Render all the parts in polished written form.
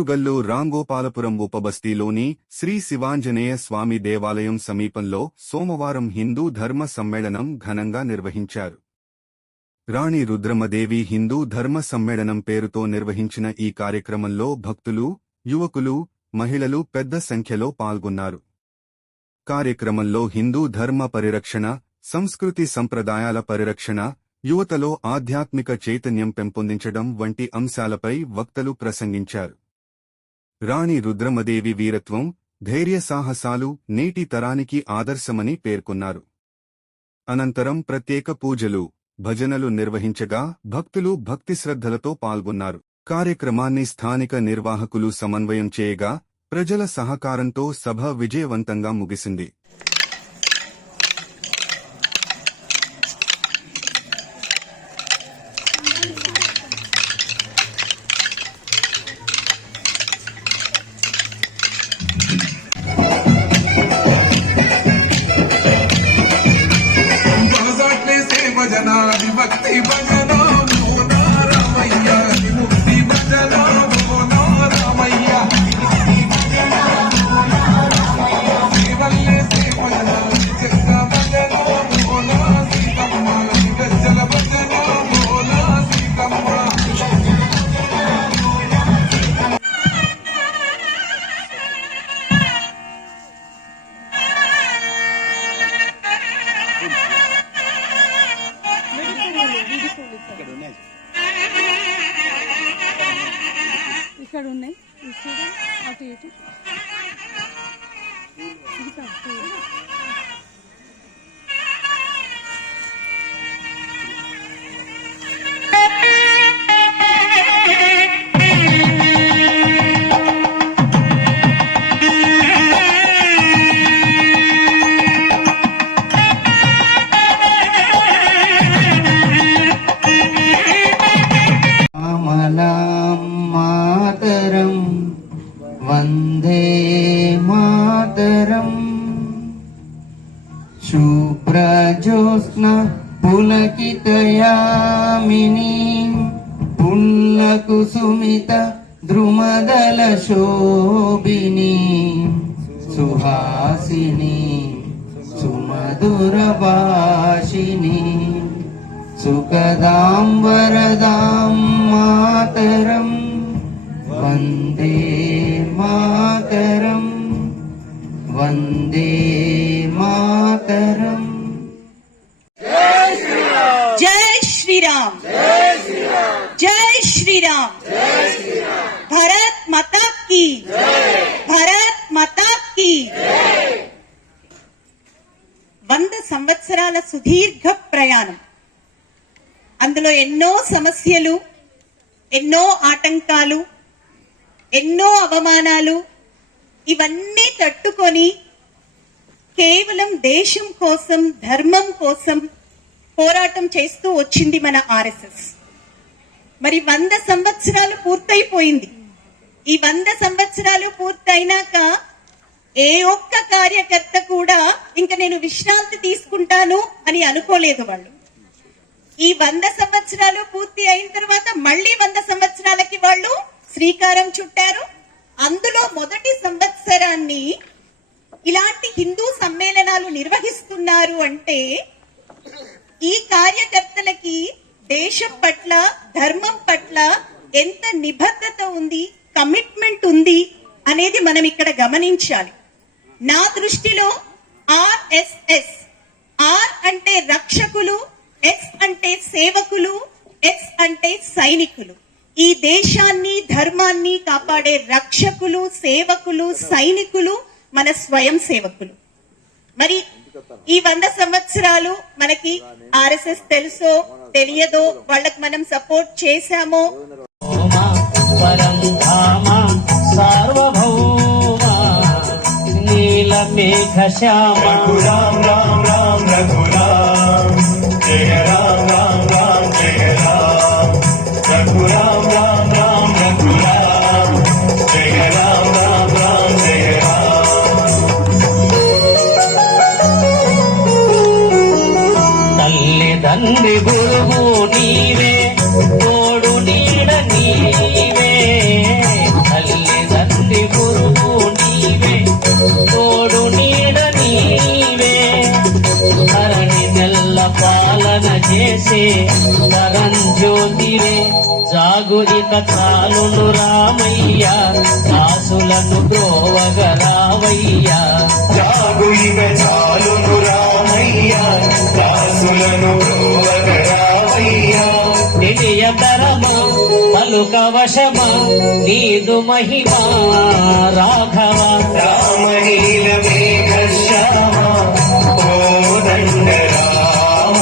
ఓరుగల్లు రాంగోపాలపురం ఉపబస్తీలోని శ్రీ శివాంజనేయ స్వామి దేవాలయం సమీపంలో సోమవారం హిందూ ధర్మ సమ్మేళనం ఘనంగా నిర్వహించారు. రాణి రుద్రమదేవి హిందూ ధర్మ సమ్మేళనం పేరుతో నిర్వహించిన ఈ కార్యక్రమంలో భక్తులు, యువకులు, మహిళలు పెద్ద సంఖ్యలో పాల్గొన్నారు. కార్యక్రమంలో హిందూ ధర్మ పరిరక్షణ, సంస్కృతి సంప్రదాయాల పరిరక్షణ, యువతలో ఆధ్యాత్మిక చైతన్యం పెంపొందించడం వంటి అంశాలపై వక్తలు ప్రసంగించారు. రాణి రుద్రమదేవి వీరత్వం, ధైర్య సాహసాలు నేటి తరానికి ఆదర్శమని పేర్కొన్నారు. అనంతరం ప్రత్యేక పూజలు, భజనలు నిర్వహించగా భక్తులు భక్తిశ్రద్ధలతో పాల్గొన్నారు. కార్యక్రమాన్ని స్థానిక నిర్వాహకులు సమన్వయం చేయగా ప్రజల సహకారంతో సభ విజయవంతంగా ముగిసింది. ఇక్కడ ఉన్నాయి అటు ఇటు వందే మాతరం. శుభ్రజ్యోత్స్న పులకితయామిని పుల్లకుసుమిత ద్రుమదల శోభిని సుహాసిని సుమధుర భాషిని సుఖదాం వరదాం మాతరం. వందే మాతరం, వందే మాతరం. జై శ్రీరామ్, జై శ్రీరామ్, భారత్ మాతా కీ, భారత్ మాతా కీ. 100 సంవత్సరాల సుదీర్ఘ ప్రయాణం. అందులో ఎన్నో సమస్యలు, ఎన్నో ఆటంకాలు, ఎన్నో అవమానాలు, ఇవన్నీ తట్టుకొని కేవలం దేశం కోసం, ధర్మం కోసం పోరాటం చేస్తూ వచ్చింది మన ఆర్ఎస్ఎస్. మరి 100 సంవత్సరాలు పూర్తయిపోయింది. ఈ 100 సంవత్సరాలు పూర్తయినాక ఏ ఒక్క కార్యకర్త కూడా ఇంక నేను విశ్రాంతి తీసుకుంటాను అని అనుకోలేదు. వాళ్ళు ఈ 100 సంవత్సరాలు పూర్తి అయిన తర్వాత మళ్ళీ 100 సంవత్సరాలకి వాళ్ళు శ్రీకారం చుట్టారు. అందులో మొదటి సంవత్సరాన్ని ఇలాంటి హిందూ సమ్మేళనాలు నిర్వహిస్తున్నారు అంటే ఈ కార్యకర్తలకి దేశం పట్ల, ధర్మం పట్ల ఎంత నిబద్ధత ఉంది, కమిట్మెంట్ ఉంది అనేది మనం ఇక్కడ గమనించాలి. నా దృష్టిలో ఆర్ఎస్ఎస్, ఆర్ అంటే రక్షకులు, ఎస్ అంటే సేవకులు, ఎస్ అంటే సైనికులు. ఈ దేశాన్ని, ధర్మాన్ని కాపాడే రక్షకులు, సేవకులు, సైనికులు మన స్వయం సేవకులు. మరి ఈ 100 సంవత్సరాలు మనకి ఆర్ఎస్ఎస్ తెలుసో తెలియదో, వాళ్ళకి మనం సపోర్ట్ చేశామో. నీల మేఘ శ్యామ రామ్ రామ్ రామ్ రఘురామ్, జయ రామ్ రామ్ రామ్ జయ రామ్, రఘురామ్ రామ్ రామ్ రఘురామ్, జయ రామ్ రామ్ రామ్ జయ రామ్. తల్లి తండ్రి గురువు నీవే, తోడు నీడ నీవే, తల్లి చేసే తరంజ్యోతివే జాగు ఇక చాలును రామయ్య దాసులను బ్రోవగరావయ్యా జాగు ఇక చాలును రామయ్య దాసులను బ్రోవగరావయ్యా తెలియ పరమా పలుక వశమా నీదు మహిమా రాఘవ రామనీల మేఘ శ్యామ కోదండ రామ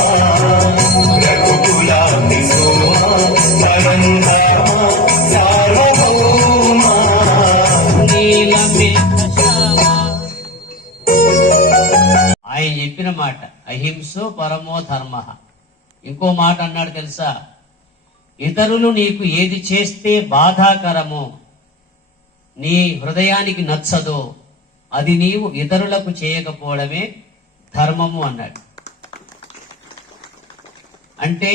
రఘుకులాది సోమ పరంధామ సార్వభౌమ నీల మేఘశ్యామ. ఆయన చెప్పిన మాట అహింసో పరమో ధర్మ. ఇంకో మాట అన్నాడు తెలుసా, ఇతరులు నీకు ఏది చేస్తే బాధాకరమో నీ హృదయానికి నచ్చదో అది నీవు ఇతరులకు చేయకపోవడమే ధర్మము అన్నాడు. అంటే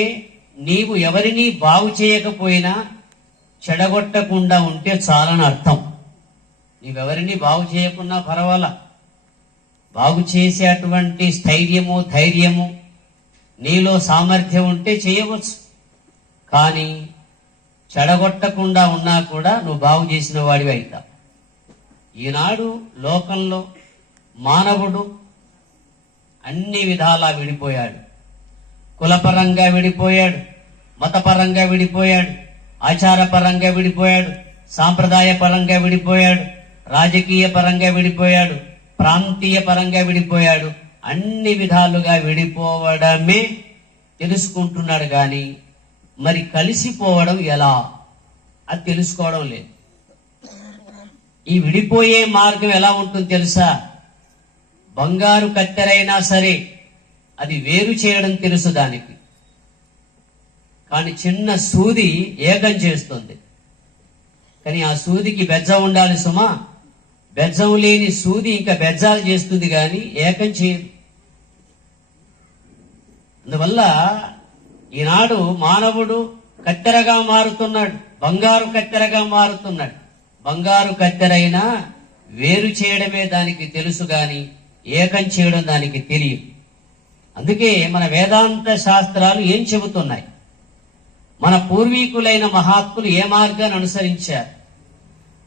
నీవు ఎవరిని బాగు చేయకపోయినా చెడగొట్టకుండా ఉంటే చాలని అర్థం. నీవెవరిని బాగు చేయకున్నా పర్వాలా, బాగు చేసేటువంటి స్థైర్యము ధైర్యము నీలో సామర్థ్యం ఉంటే చేయవచ్చు. కానీ చెడగొట్టకుండా ఉన్నా కూడా నువ్వు బాగు చేసిన వాడివి అవుతావు. ఈనాడు లోకంలో మానవుడు అన్ని విధాలా విడిపోయాడు. కులపరంగా విడిపోయాడు, మతపరంగా విడిపోయాడు, ఆచారపరంగా విడిపోయాడు, సాంప్రదాయ పరంగా విడిపోయాడు, రాజకీయ పరంగా విడిపోయాడు, ప్రాంతీయ పరంగా విడిపోయాడు. అన్ని విధాలుగా విడిపోవడమే తెలుసుకుంటున్నాడు. కానీ మరి కలిసిపోవడం ఎలా అది తెలుసుకోవడం లేదు. ఈ విడిపోయే మార్గం ఎలా ఉంటుంది తెలుసా? బంగారు కత్తెరైనా సరే అది వేరు చేయడం తెలుసు దానికి, కానీ చిన్న సూది ఏకం చేస్తుంది. కానీ ఆ సూదికి బెజ్జం ఉండాలి సుమా. బెజ్జం లేని సూది ఇంకా బెజ్జాలు చేస్తుంది కానీ ఏకం చేయదు. అందువల్ల ఈనాడు మానవుడు కత్తెరగా మారుతున్నాడు, బంగారు కత్తెరగా మారుతున్నాడు. బంగారు కత్తెరైనా వేరు చేయడమే దానికి తెలుసు గాని ఏకం చేయడం దానికి తెలియదు. అందుకే మన వేదాంత శాస్త్రాలు ఏం చెబుతున్నాయి? మన పూర్వీకులైన మహాత్ములు ఏ మార్గాన్ని అనుసరించారు,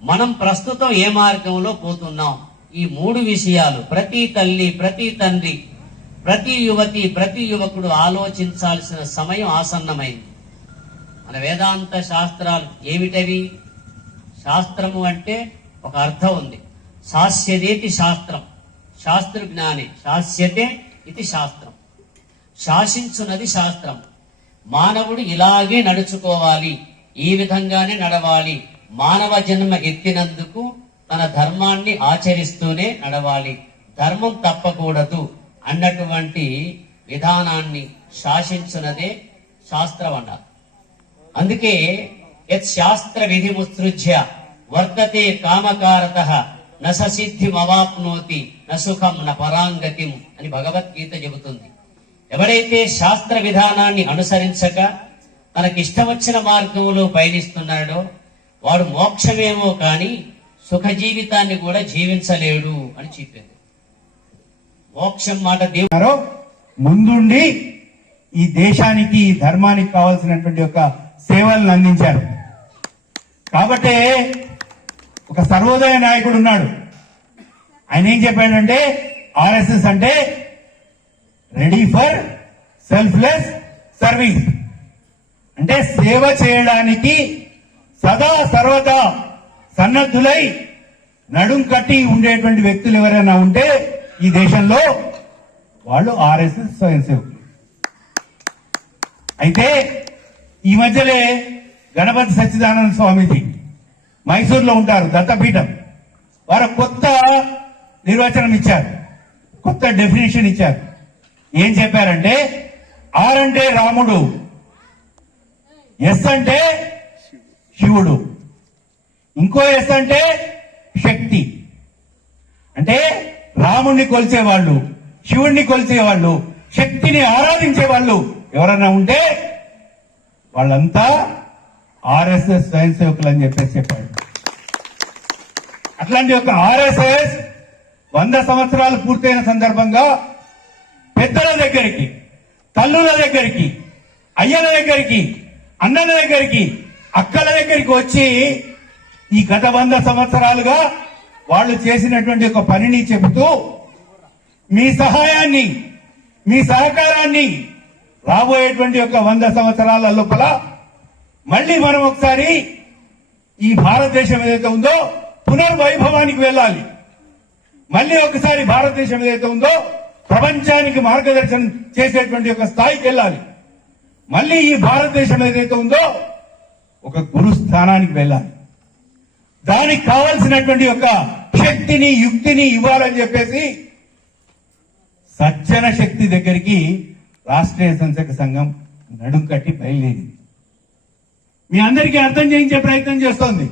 మనం ప్రస్తుతం ఏ మార్గంలో పోతున్నాం, ఈ మూడు విషయాలు ప్రతి తల్లి, ప్రతి తండ్రి, ప్రతి యువతి, ప్రతి యువకుడు ఆలోచించాల్సిన సమయం ఆసన్నమైంది. మన వేదాంత శాస్త్రాలు ఏమిటవి? శాస్త్రము అంటే ఒక అర్థం ఉంది. శాస్యదేతి శాస్త్రం, శాస్త్ర జ్ఞానే శాస్యతే ఇది శాస్త్రం. శాసించున్నది శాస్త్రం. మానవుడు ఇలాగే నడుచుకోవాలి, ఈ విధంగానే నడవాలి, మానవ జన్మ ఎత్తినందుకు తన ధర్మాన్ని ఆచరిస్తూనే నడవాలి, ధర్మం తప్పకూడదు అన్నటువంటి విధానాన్ని శాసించున్నదే శాస్త్రం అన్నారు. అందుకే యత్ శాస్త్ర విధిముత్సృజ్య వర్తతే కామకారతః న సిద్ధిమవాప్నోతి న సుఖం న పరాంగతిం అని భగవద్గీత చెబుతుంది. ఎవరైతే శాస్త్ర విధానాన్ని అనుసరించక తనకిష్టం వచ్చిన మార్గంలో పయనిస్తున్నాడో వాడు మోక్షమేమో కానీ సుఖ జీవితాన్ని కూడా జీవించలేడు అని చెప్పింది. మోక్షం మాట దేవుడు ముందుండి ఈ దేశానికి, ఈ ధర్మానికి కావాల్సినటువంటి ఒక సేవలను అందించారు. కాబట్టే ఒక సర్వోదయ నాయకుడు ఉన్నాడు. ఆయన ఏం చెప్పాడంటే ఆర్ఎస్ఎస్ అంటే రెడీ ఫర్ సెల్ఫ్లెస్ సర్వీస్, అంటే సేవ చేయడానికి సదా సర్వదా సన్నద్ధులై నడుం కట్టి ఉండేటువంటి వ్యక్తులు ఎవరైనా ఉంటే ఈ దేశంలో వాళ్ళు ఆర్ఎస్ఎస్ స్వయం సేవకులు. అయితే ఈ మధ్యలే గణపతి సచ్చిదానంద స్వామీజీ మైసూర్లో ఉంటారు, దత్తపీఠం, వారు కొత్త నిర్వచనం ఇచ్చారు, కొత్త డెఫినేషన్ ఇచ్చారు. ఏం చెప్పారంటే ఆర్ అంటే రాముడు, ఎస్ అంటే శివుడు, ఇంకో ఎస్ అంటే శక్తి. అంటే రాముణ్ణి కొలిచేవాళ్ళు, శివుణ్ణి కొలిచేవాళ్ళు, శక్తిని ఆరాధించే వాళ్ళు ఎవరన్నా ఉంటే వాళ్ళంతా ఆర్ఎస్ఎస్ స్వయం సేవకులు అని చెప్పాడు. అట్లాంటి ఒక ఆర్ఎస్ఎస్ 100 సంవత్సరాలు పూర్తయిన సందర్భంగా పెద్దల దగ్గరికి, తల్లుల దగ్గరికి, అయ్యల దగ్గరికి, అన్నల దగ్గరికి, అక్కల దగ్గరికి వచ్చి ఈ గత 100 సంవత్సరాలుగా వాళ్ళు చేసినటువంటి ఒక పనిని చెబుతూ మీ సహాయాన్ని, మీ సహకారాన్ని రాబోయేటువంటి ఒక 100 సంవత్సరాల లోపల మళ్ళీ మనం ఒకసారి ఈ భారతదేశం ఏదైతే ఉందో పునర్వైభవానికి వెళ్ళాలి. మళ్ళీ ఒకసారి భారతదేశం ఏదైతే ఉందో ప్రపంచానికి మార్గదర్శనం చేసేటువంటి ఒక స్థాయికి వెళ్ళాలి. మళ్ళీ ఈ భారతదేశం ఏదైతే ఉందో ఒక గురు స్థానానికి వెళ్ళాలి. దానికి కావలసినటువంటి ఒక శక్తిని, యుక్తిని ఇవ్వాలని చెప్పేసి సజ్జన శక్తి దగ్గరికి రాష్ట్రీయ సంక్షేమ సంఘం నడుం కట్టి బయలుదేరింది. మీ అందరికీ అర్థం చేయించే ప్రయత్నం చేస్తోంది.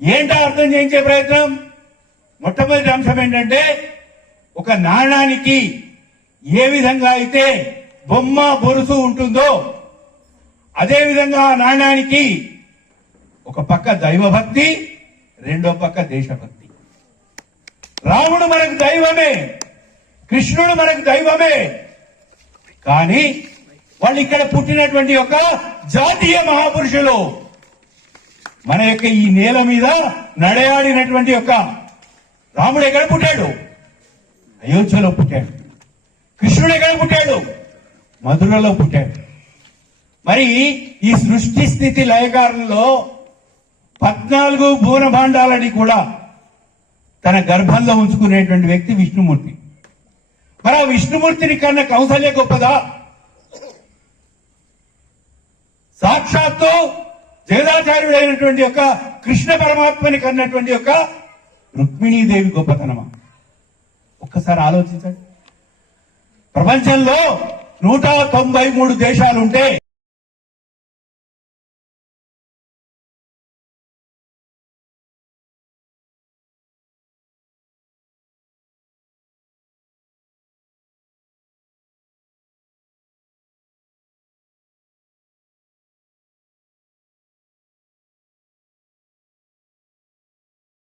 ఏంటో అర్థం చేయించే ప్రయత్నం? మొట్టమొదటి అంశం ఏంటంటే, ఒక నాణానికి ఏ విధంగా అయితే బొమ్మ బొరుసు ఉంటుందో అదే విధంగా ఆ నాణానికి ఒక పక్క దైవభక్తి, రెండో పక్క దేశభక్తి. రాముడు మనకు దైవమే, కృష్ణుడు మనకు దైవమే. కానీ వాళ్ళు ఇక్కడ పుట్టినటువంటి ఒక జాతీయ మహాపురుషులు. మన యొక్క ఈ నేల మీద నడయాడినటువంటి ఒక రాముడు ఎక్కడ పుట్టాడు? అయోధ్యలో పుట్టాడు. కృష్ణుడు ఎక్కడ పుట్టాడు? మధురలో పుట్టాడు. మరి ఈ సృష్టి స్థితి లయకారంలో 14 భువన భాండాలని కూడా తన గర్భంలో ఉంచుకునేటువంటి వ్యక్తి విష్ణుమూర్తి. మరి ఆ విష్ణుమూర్తిని కన్నా కౌసల్య గొప్పదా? సాక్షాత్తు జగదాచార్యుడైనటువంటి యొక్క కృష్ణ పరమాత్మని కన్నటువంటి యొక్క రుక్మిణీదేవి గొప్పతనమా? ఒక్కసారి ఆలోచించండి. ప్రపంచంలో 193 దేశాలుంటే